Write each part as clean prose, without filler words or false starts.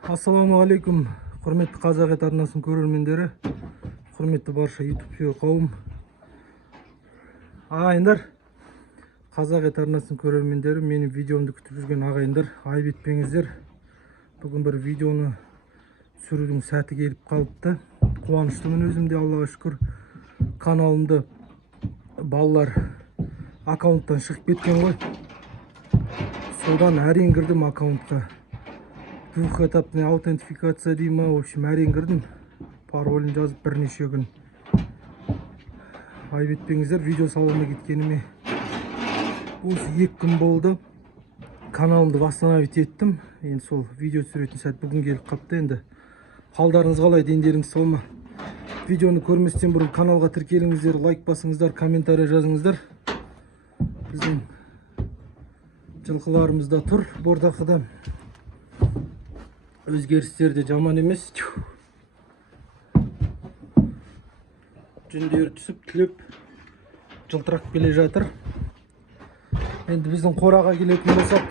Ассалаумағалейкум, құрметті қазақ ет арнасының көрермендері, құрметті барша YouTube сүйер қауым. Ағайындар, қазақ ет арнасының көрермендері, менің видеомды күтіп жүрген ағайындар, айып етпеңіздер. Бүгін бір видеоны түсірудің сәті келіп қалыпты. Қуаныштымын өзімде, Аллаға шүкір. Каналымды балалар аккаунттан шығып кеткен ғой. Содан әрең кірдім аккаунтқа. Двухэтапный аутентификация дейма, в общем, әрең кірдім. Паролін жазып бірнеше күн. Айып етпеңіздер, видео салуыма кеткеніме. Осы 2 күн болды. Каналымды восстановить еттім. Енді сол видео түсіретін сәт бүгін келіп қапты енді. Қалдарыңыз қалай, дендеріңіз сол ма? Видеоны көрместен бұрын каналға тіркеліңіздер, лайк басыңыздар, комментарий жазыңыздар. Біздің жылқыларымызда тұр бордақыда. Өзгерістер де жаман емес. Жүндері түсіп, түлеп, жылтырақ келе жатыр. Енді біздің қораға келетін болсақ,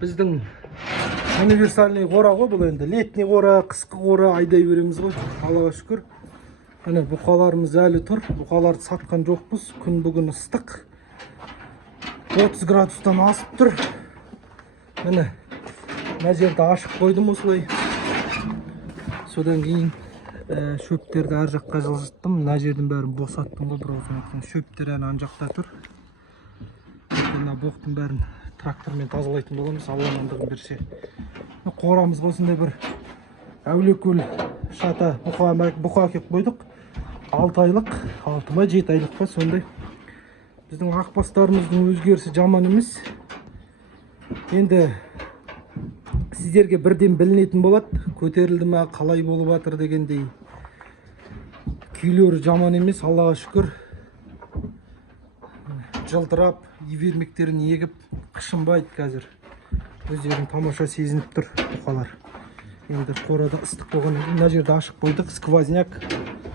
біздің универсальный қора ғой бұл енді. Летний қора, қысқы қора айдай береміз ғой. Аллаға шүкір. Міне бұқаларымыз әлі тұр. Бұқаларды сатқан жоқпыз. Күн бүгін ыстық. 30 градустан асып тұр. Міне мына жерді ашық қойдым осылай. Содан кейін шөптерді әр жаққа жылжыттым. Мына жердің бәрін босаттым ғой, бірауыздан айтқан. Шөптер әне ана жақта тұр. Мына боқтың бәрін трактормен тазалайтын боламыз, Алла амандығын берсе. Қорамыз осындай бір әулиекөл шата бұқа әкеп қойдық. 6 айлық, 6 ма 7 айлық па сондай. Біздің ақбастарымыздың өзгерісі жаман емес. Енді сіздерге бірден білінетін болады, көтерілді ма, қалай болып жатыр дегендей. Күйлері жаман емес, Аллаға шүкір. Жылтырап, ивермектерін егіп, қышынбайды қазір. Өздерін тамаша сезініп тұр бұқалар. Енді қорада ыстық болған, мына жерді ашық қойдық, сквозняк.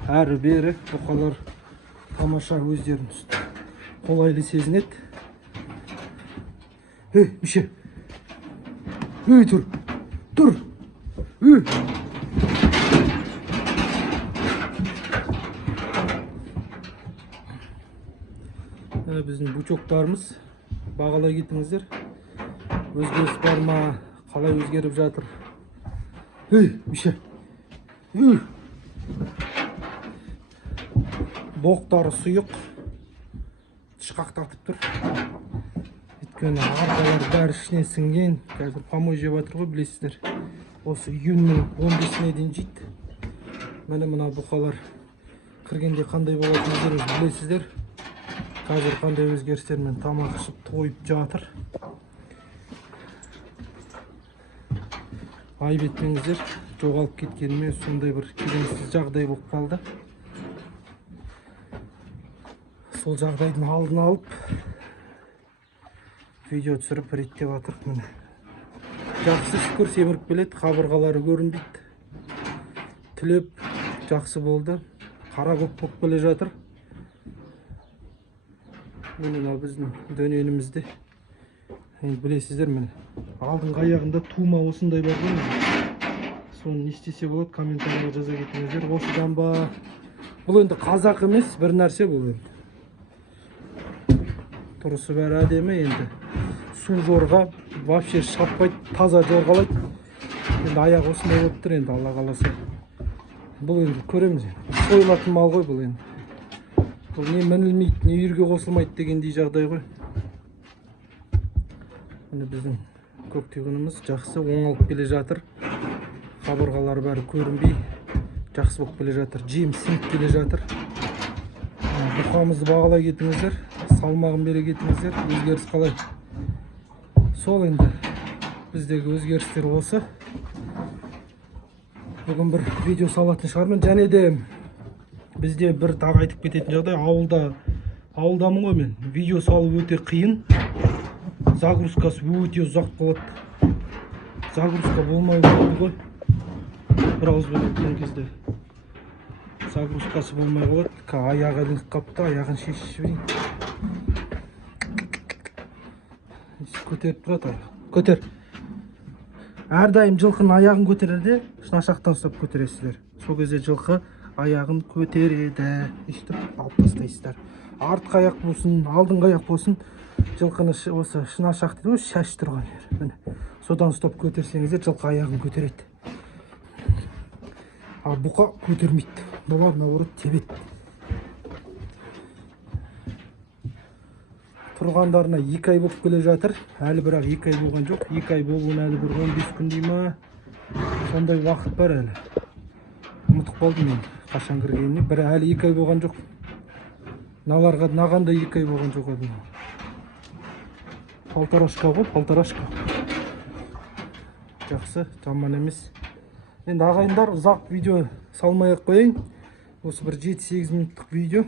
Әрі бері бұқалар тамаша өздерін қолайлы сезінеді. Мише. Тұр. Тұр. Біздің бучоктарымыз. Бағалай кетіңіздер. Өзгеріс бар ма? Қалай өзгеріп жатыр? Мише. Боқтары сұйық. Тышқақтатып тұр. Өйткені арқалар бәрі ішіне сіңген. Қазір помой жеп жатыр ғой, білесіздер. Осы июньнің 15-іне дейін жейді. Мына бұқалар кіргенде қандай болатынын білесіздер. Қазір қандай өзгерістермен тамақ ішіп тойып жатыр. Айып етпеңіздер, жоғалып кеткеніме сондай бір келеңсіз жағдай болып қалды. Сол жағдайдың алдын алып видео түсіріп реттеп жатырмын. Міне. Жақсы шүкір семіріп келеді, қабырғалары көрінбейді. Түлеп жақсы болды. Қара болып келе жатыр. Міне біздің дөненімізде. Білесіздер міне. Алдыңғы аяғында тума осындай бар ғой. Соны не істесе болады, комментарийға жаза кетіңіздер. Осыдан ба. Бұл енді қазақ емес, бір нәрсе бұл енді. Тұрысы бәрі әдемі енді. Су жорға вообще шаппайды, таза жорғалайды. Енді аяқ осындай болып тұр енді, Алла қаласа. Бұл енді көреміз. Сойылатын мал ғой бұл енді. Бұл не мінілмейді, не үйірге қосылмайды дегендей жағдай ғой. Міне біздің көктегініміз жақсы оңалып келе жатыр. Қабырғалары бәрі көрінбей жақсы болып келе жатыр. Жем сіңіп келе жатыр. Бұқамызды бағалай кетіңіздер, салмағын бере кетіңіздер. Өзгеріс қалай? Сол енді біздегі өзгерістер осы. Бүгін бір видео салатын шығармын. Және де бізде бір тағы айтып кететін жағдай, ауылдамын ғой мен. Видео салу өте қиын. Загрузкасы өте ұзақ болады. Загрузка болмай болды ғой. Бір ауызбен өткен кезде загрузкасы болмай болады. Аяғы ілініп қапты, аяғын шешіп жіберейін. Көтеріп тұрады. Көтер. әрдайым жылқының аяғын көтерерде шынашақтан ұстап көтересіздер. Сол кезде жылқы аяғын көтереді. Өйстіп алып тастайсыздар. Артқы аяқ болсын, алдыңғы аяқ болсын, жылқыны осы шынашақ дейді ғой, шаш тұрған жер. Міне, содан ұстап көтерсеңіздер жылқы аяғын көтереді. Ал бұқа көтермейді. Бұлар наоборот тебеді. Тұрғандарына 2 ай болып келе жатыр. Әлі бірақ 2 ай болған жоқ. 2 ай болуына әлі бір 15 күн дей ма? Сондай уақыт бар әлі. Ұмытып қалдым мен қашан кіргеніне. Бір әлі 2 ай болған жоқ. Наларға нағанда 2 ай болған жоқ еді. Полторашка ғой, полторашка. Жақсы, жаман емес. Енді ағайындар, ұзақ видео салмай-ақ қояйын. Осы бір 7-8 минуттық видео.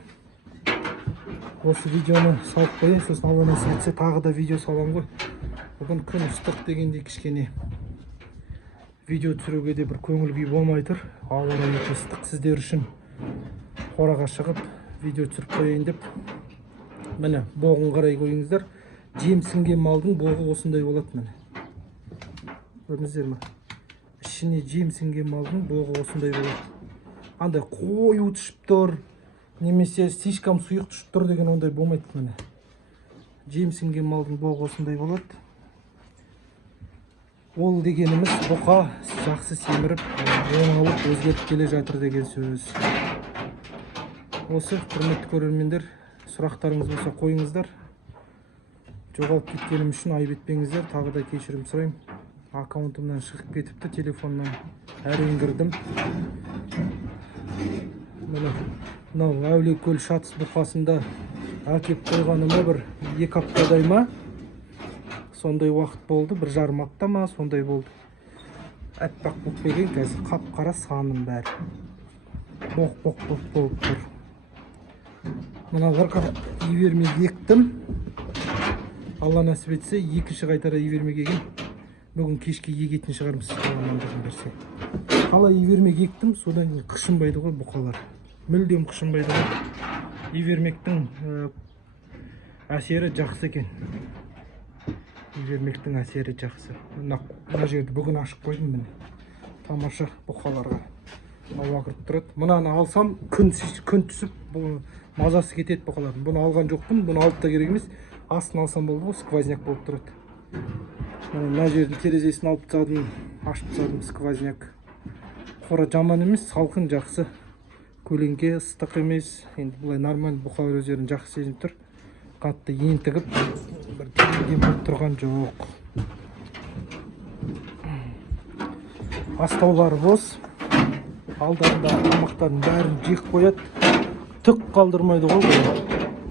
Осы видеоны салып қояйын, сосын Алла нәсіп етсе тағы да видео салам ғой. Бүгін күн ыстық дегенде кішкене видео түсіруге де бір көңіл күй болмай тұр. Ауа райы ыстық, сіздер үшін қораға шығып видео түсіріп қояйын деп. Міне, боғын қарай қойыңыздар. Жем сіңген малдың боғы осындай болады міне. Көрдіңіздер ме? Ішіне жем сіңген малдың боғы осындай болады. Андай қою түсіп тұр. Немесе слишком сұйық түсіп тұр деген ондай болмайды міне. Жем сіңген малдың боғы осындай болады. Ол дегеніміз бұқа жақсы семіріп, оңалып өзгеріп келе жатыр деген сөз. Осы құрметті көрермендер, сұрақтарыңыз болса қойыңыздар. Жоғалып кеткенім үшін айып етпеңіздер, тағы да кешірім сұраймын. Аккаунтымнан шығып кетіпті, телефоннан әрең кірдім. Мынау Әулиекөл Шатыс бұқасында әкеп қойғаныма бір 2 аптадай ма? Сондай уақыт болды, 1,5 апта ма? Сондай болды. Әппақ болып келген, қазір қап-қара саным бәрі. Боқ болып тұр. Мыналарға ивермек ектім. Алла нәсіп етсе, екінші қайтара ивермек егем. Бүгін кешке егетін шығармыз. Қалай ивермек ектім, содан қышынбайды ғой бұқалар. Мүлдем қышынбайды ғой. Ивермектің әсері жақсы екен. Ивермектің әсері жақсы. Мына жерді бүгін ашып қойдым міне. Тамаша бұқаларға. Ауа кіріп тұрады. Мынаны алсам, күн түсіп, мазасы кетеді бұқалардың. Бұны алған жоқпын, бұны алып та керек емес. Астын алсам болды ғой, сквозняк болып тұрады. Мына жердің терезесін алып тастадым, ашып тастадым, сквозняк. Қора жаман емес, салқын жақсы. Көлеңке ыстық емес. Енді бұлай нормаль бұқалар өздерін жақсы сезініп тұр. Қатты ентігіп, бір теңден болып тұрған жоқ. Астаулары бос. Алдарында тамақтарын бәрін жек қояды. Түк қалдырмайды ғой.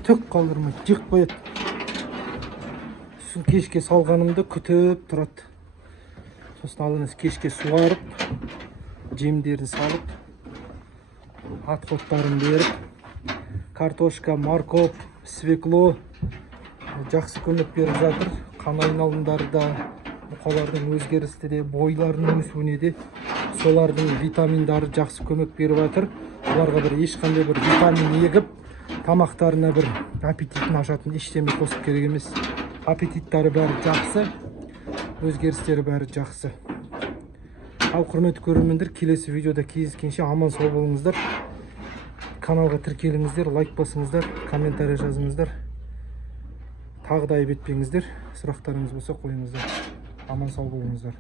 Түк қалдырмайды, жек қояды. Кешке салғанымды күтіп тұрады. Сосын алыңыз кешке суарып, жемдерін салып, атқоттарын беріп, картошка, морковь, свекло жақсы көмек беріп жатыр. Қан айналымдары да, бұқалардың өзгерісті де, бойларының өсуіне де солардың витаминдары жақсы көмек беріп жатыр. Оларға бір ешқандай бір витамин егіп, тамақтарына бір аппетитін ашатын ештеме қосып керек емес. Аппетиттары бәрі жақсы, өзгерістері бәрі жақсы. Ал құрметті көрермендер, келесі видеода кездескенше аман сау болыңыздар. Каналға тіркеліңіздер, лайк басыңыздар, комментарий жазыңыздар. Тағы да айып етпеңіздер. Сұрақтарыңыз болса қойыңыздар. Аман сау болыңыздар.